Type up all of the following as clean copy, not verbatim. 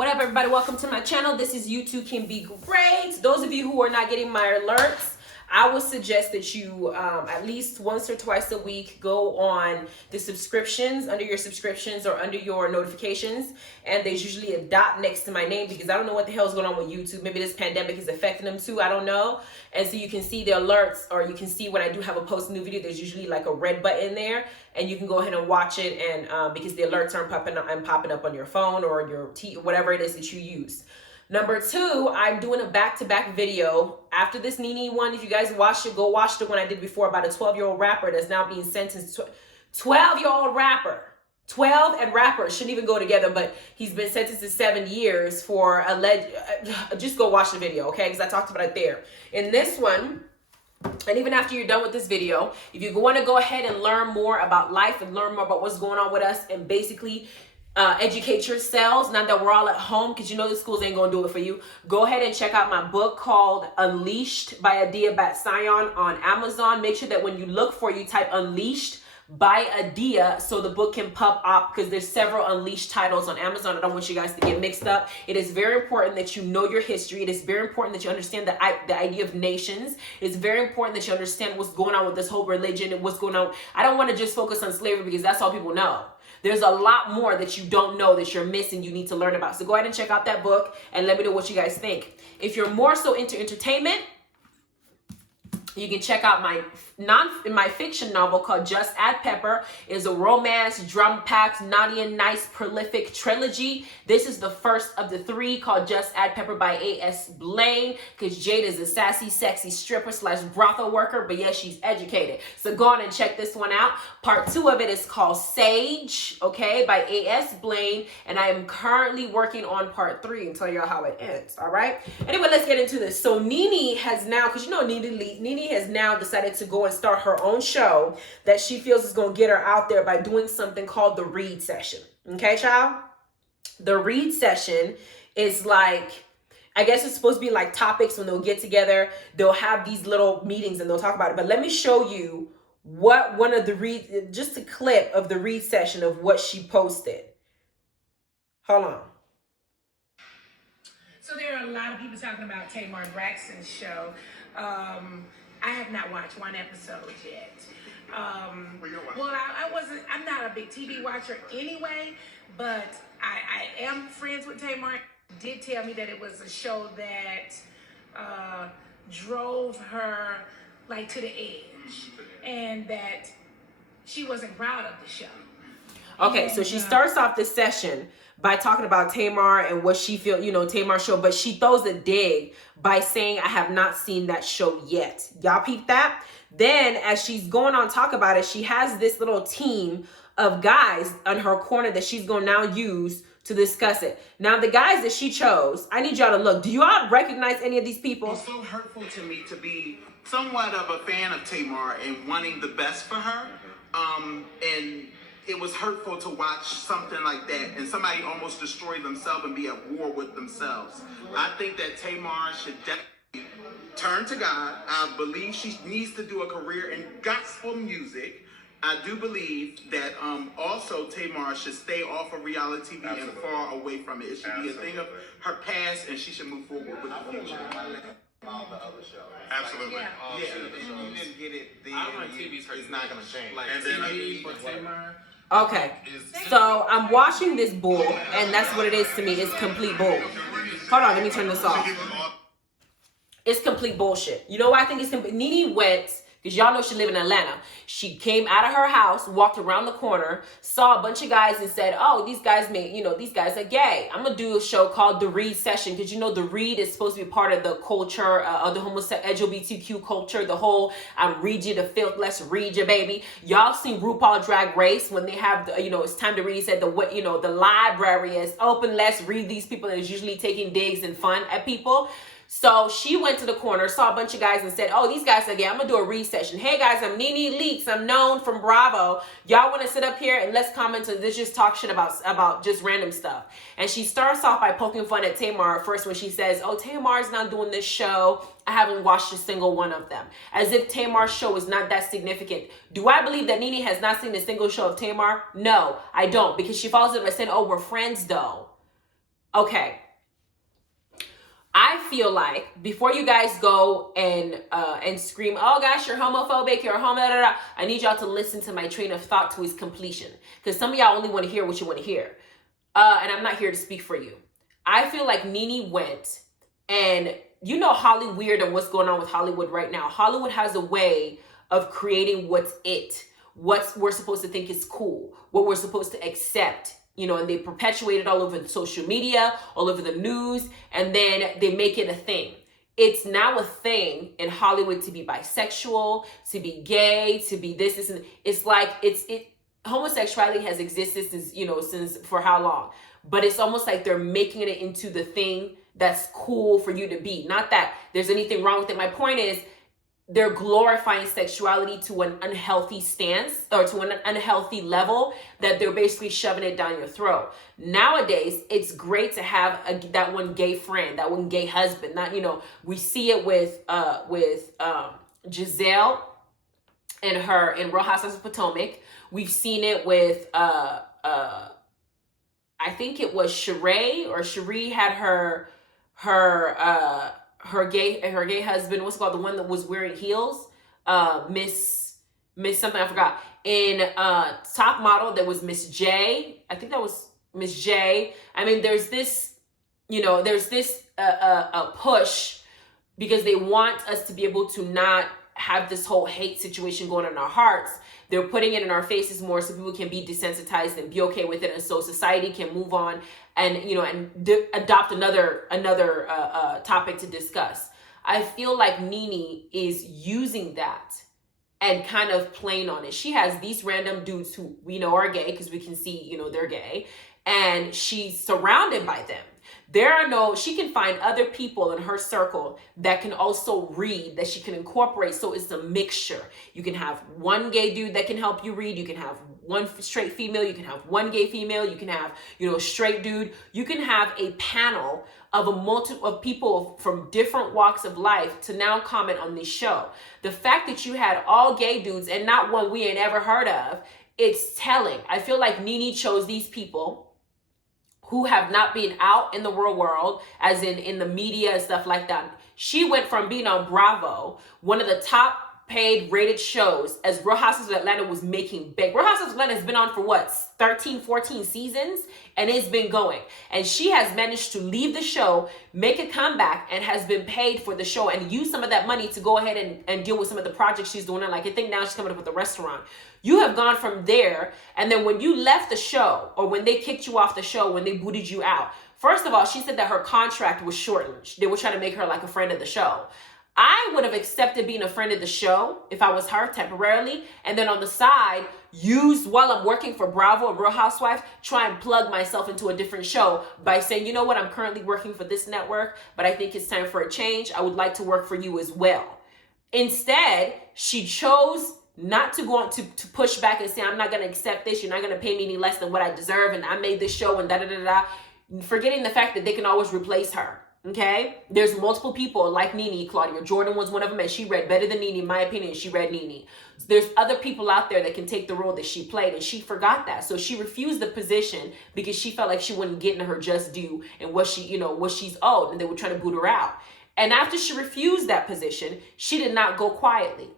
What up, everybody? Welcome to my channel. This is You Too Can Be Great. Those of you who are not getting my alerts, I would suggest that you at least once or twice a week go on the subscriptions, under your subscriptions or under your notifications, and there's usually a dot next to my name because I don't know what the hell is going on with YouTube. Maybe this pandemic is affecting them too, I don't know. And so you can see the alerts, or you can see when I do have a post new video, there's usually like a red button there, and you can go ahead and watch it, and because the alerts aren't popping up on your phone or your whatever it is that you use. Number two, I'm doing a back-to-back video after this Nene one. If you guys watched it, go watch the one I did before about a 12-year-old rapper that's now being sentenced. 12-year-old rapper. 12 and rapper shouldn't even go together, but he's been sentenced to 7 years for alleged. Just go watch the video, okay? Because I talked about it there. In this one, and even after you're done with this video, if you want to go ahead and learn more about life and learn more about what's going on with us and basically educate yourselves, now that we're all at home, because you know the schools ain't gonna do it for you, go ahead and check out my book called Unleashed by Adiya Bat-Tziyon on Amazon. Make sure that when you look for it, you type Unleashed by Adiya so the book can pop up, because there's several Unleashed titles on Amazon. I don't want you guys to get mixed up. It is very important that you know your history. It is very important that you understand the idea of nations. It's very important that you understand what's going on with this whole religion and what's going on. I don't want to just focus on slavery because that's all people know. There's a lot more that you don't know that you're missing, you need to learn about. So go ahead and check out that book and let me know what you guys think. If you're more so into entertainment, you can check out my fiction novel called Just Add Pepper. It's a romance, drum-packed, naughty and nice, prolific trilogy. This is the first of the three called Just Add Pepper by A.S. Blaine, because Jade is a sassy, sexy stripper / brothel worker, but yes, she's educated. So go on and check this one out. Part 2 of it is called Sage, okay, by A.S. Blaine, and I am currently working on part 3 and tell y'all how it ends, all right? Anyway, let's get into this. So Nene has now, because you know Nene has now decided to go and start her own show that she feels is going to get her out there by doing something called the read session. Okay, child? The read session is like, I guess it's supposed to be like topics when they'll get together. They'll have these little meetings and they'll talk about it. But let me show you what one of the just a clip of the read session of what she posted. Hold on. So there are a lot of people talking about Tamar Braxton's show. I have not watched one episode yet. Well, I'm not a big TV watcher anyway, but I am friends with Tamar. Did tell me that it was a show that drove her like to the edge, and that she wasn't proud of the show. Okay, so she starts off this session by talking about Tamar and what she feels, you know, Tamar's show, but she throws a dig by saying, I have not seen that show yet. Y'all peep that? Then as she's going on talk about it, she has this little team of guys on her corner that she's going to now use to discuss it. Now, the guys that she chose, I need y'all to look. Do you all recognize any of these people? It's so hurtful to me to be somewhat of a fan of Tamar and wanting the best for her. And it was hurtful to watch something like that and somebody almost destroy themselves and be at war with themselves. I think that Tamar should definitely turn to God. I believe she needs to do a career in gospel music. I do believe that also Tamar should stay off of reality TV and far away from it. It should be a thing of her past, and she should move forward with the future. All the other shows. Absolutely. Like, Yeah. You didn't get it then. It's not going to change. Like, and TV then for Tamar. Okay, so I'm watching this bull, and that's what it is to me. It's complete bull. Hold on, let me turn this off. It's complete bullshit. You know why I think it's complete? Nene went, because y'all know she live in Atlanta. She came out of her house, walked around the corner, saw a bunch of guys and said, oh, these guys these guys are gay. I'm going to do a show called The Read Session, because you know The Read is supposed to be part of the culture, of the LGBTQ culture, the whole, I read you the filth, let's read you, baby. Y'all seen RuPaul Drag Race when they have, it's time to read. He said, the library is open, let's read these people, and is usually taking digs and fun at people. So she went to the corner, saw a bunch of guys and said, oh, these guys are gay. I'm going to do a read session. Hey, guys, I'm Nene Leakes. I'm known from Bravo. Y'all want to sit up here and let's comment on this, just talk shit about just random stuff. And she starts off by poking fun at Tamar first when she says, oh, Tamar's not doing this show. I haven't watched a single one of them. As if Tamar's show is not that significant. Do I believe that Nene has not seen a single show of Tamar? No, I don't. Because she follows it by saying, oh, we're friends, though. Okay. I feel like before you guys go and scream, oh gosh, you're homophobic, you're homo, I need y'all to listen to my train of thought to its completion. Because some of y'all only want to hear what you want to hear. And I'm not here to speak for you. I feel like Nene went, and you know Hollywood and what's going on with Hollywood right now. Hollywood has a way of creating what we're supposed to think is cool, what we're supposed to accept. You know, and they perpetuate it all over the social media, all over the news, and then they make it a thing. It's now a thing in Hollywood to be bisexual, to be gay, to be this, and it's like homosexuality has existed since for how long? But it's almost like they're making it into the thing that's cool for you to be. Not that there's anything wrong with it. My point is, they're glorifying sexuality to an unhealthy stance or to an unhealthy level that they're basically shoving it down your throat. Nowadays, it's great to have that one gay friend, that one gay husband. We see it with Giselle and her in Real Housewives of Potomac. We've seen it with I think it was Sheree had her gay husband, what's it called, the one that was wearing heels, Miss something, I forgot. In Top Model, there was Miss J. I think that was Miss J. I mean, there's this push because they want us to be able to not have this whole hate situation going on in our hearts. They're putting it in our faces more so people can be desensitized and be okay with it, and so society can move on and adopt another topic to discuss. I feel like Nene is using that and kind of playing on it. She has these random dudes who we know are gay because we can see, they're gay, and she's surrounded by them. She can find other people in her circle that can also read, that she can incorporate. So it's a mixture. You can have one gay dude that can help you read. You can have one straight female. You can have one gay female. You can have, a straight dude. You can have a panel of of people from different walks of life to now comment on this show. The fact that you had all gay dudes and not one we ain't ever heard of, it's telling. I feel like Nene chose these people who have not been out in the real world, as in the media and stuff like that. She went from being on Bravo, one of the top paid rated shows, as Real Housewives of Atlanta was making big. Real Housewives of Atlanta has been on for 13, 14 seasons, and it's been going. And she has managed to leave the show, make a comeback, and has been paid for the show and use some of that money to go ahead and deal with some of the projects she's doing. Like I think now she's coming up with a restaurant. You have gone from there, and then when you left the show, or when they kicked you off the show, when they booted you out, first of all, she said that her contract was shortened. They were trying to make her like a friend of the show. I would have accepted being a friend of the show if I was her temporarily, and then on the side, use while I'm working for Bravo and Real Housewives, try and plug myself into a different show by saying, you know what, I'm currently working for this network, but I think it's time for a change. I would like to work for you as well. Instead, she chose not to go on to push back and say, I'm not going to accept this. You're not going to pay me any less than what I deserve. And I made this show and da-da-da-da. Forgetting the fact that they can always replace her. Okay? There's multiple people like Nene. Claudia Jordan was one of them, and she read better than Nene. In my opinion, she read Nene. There's other people out there that can take the role that she played, and she forgot that. So she refused the position because she felt like she wouldn't get in her just due and what she's owed, and they were trying to boot her out. And after she refused that position, she did not go quietly.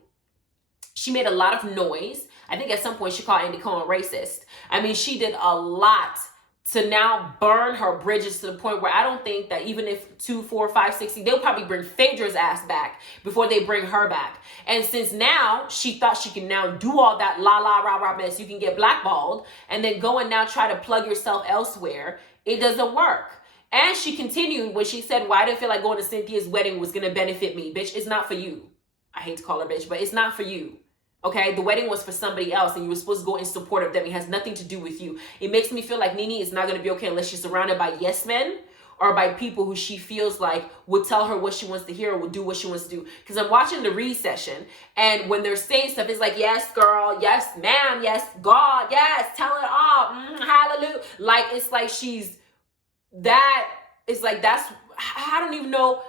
She made a lot of noise. I think at some point she called Andy Cohen racist. I mean, she did a lot to now burn her bridges to the point where I don't think that even if 2, 4, 5, 6, they'll probably bring Phaedra's ass back before they bring her back. And since now she thought she can now do all that rah mess, you can get blackballed and then go and now try to plug yourself elsewhere. It doesn't work. And she continued when she said, well, I didn't feel like going to Cynthia's wedding was going to benefit me. Bitch, it's not for you. I hate to call her bitch, but it's not for you. Okay, the wedding was for somebody else and you were supposed to go in support of them. It has nothing to do with you. It makes me feel like Nene is not going to be okay unless she's surrounded by yes men or by people who she feels like would tell her what she wants to hear or would do what she wants to do. Because I'm watching the read session, and when they're saying stuff, it's like, yes, girl, yes, ma'am, yes, God, yes, tell it all, hallelujah. Like, it's like I don't even know.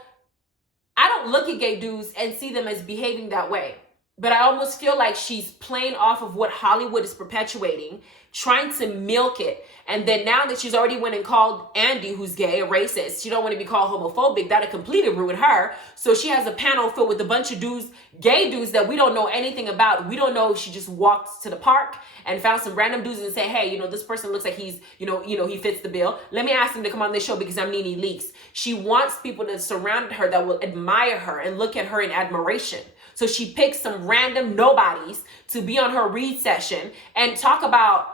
I don't look at gay dudes and see them as behaving that way. but I almost feel like she's playing off of what Hollywood is perpetuating, trying to milk it. And then now that she's already went and called Andy, who's gay, a racist, she don't want to be called homophobic. That'd completely ruin her. So she has a panel filled with a bunch of dudes, gay dudes that we don't know anything about. We don't know if she just walked to the park and found some random dudes and say, hey, this person looks like he's, he fits the bill. Let me ask him to come on this show because I'm Nene Leakes. She wants people to surround her that will admire her and look at her in admiration. So she picks some random nobodies to be on her read session and talk about,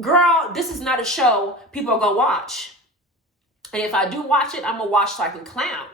girl, this is not a show people are going to watch. And if I do watch it, I'm going to watch so I can clown,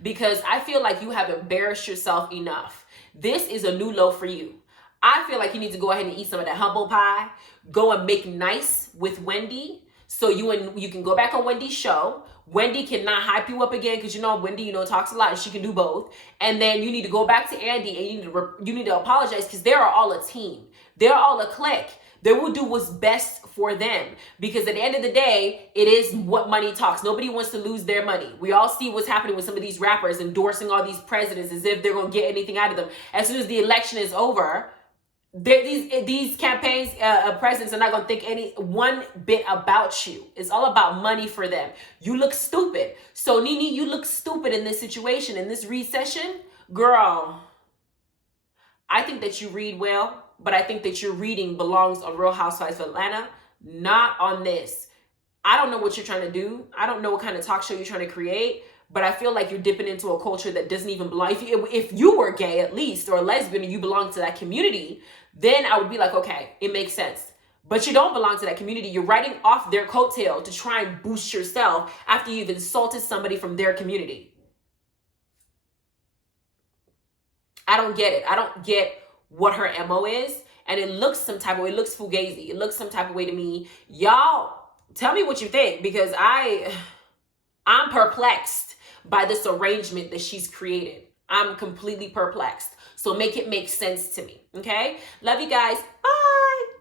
because I feel like you have embarrassed yourself enough. This is a new low for you. I feel like you need to go ahead and eat some of that humble pie. Go and make nice with Wendy so you can go back on Wendy's show. Wendy cannot hype you up again because Wendy, talks a lot and she can do both. And then you need to go back to Andy and you need to apologize because they are all a team. They're all a clique. They will do what's best for them, because at the end of the day, it is what money talks. Nobody wants to lose their money. We all see what's happening with some of these rappers endorsing all these presidents as if they're going to get anything out of them. As soon as the election is over, these campaigns, presidents are not going to think any one bit about you. It's all about money for them. You look stupid. So Nene, you look stupid in this situation, in this recession. Girl, I think that you read well, but I think that your reading belongs on Real Housewives of Atlanta, not on this. I don't know what you're trying to do. I don't know what kind of talk show you're trying to create, but I feel like you're dipping into a culture that doesn't even belong. If you were gay at least, or a lesbian, and you belong to that community, then I would be like, okay, it makes sense. But you don't belong to that community. You're riding off their coattail to try and boost yourself after you've insulted somebody from their community. I don't get it. I don't get what her MO is. And it looks some type of way. It looks fugazi. It looks some type of way to me. Y'all, tell me what you think, because I'm perplexed by this arrangement that she's created. I'm completely perplexed. So make it make sense to me. Okay? Love you guys. Bye.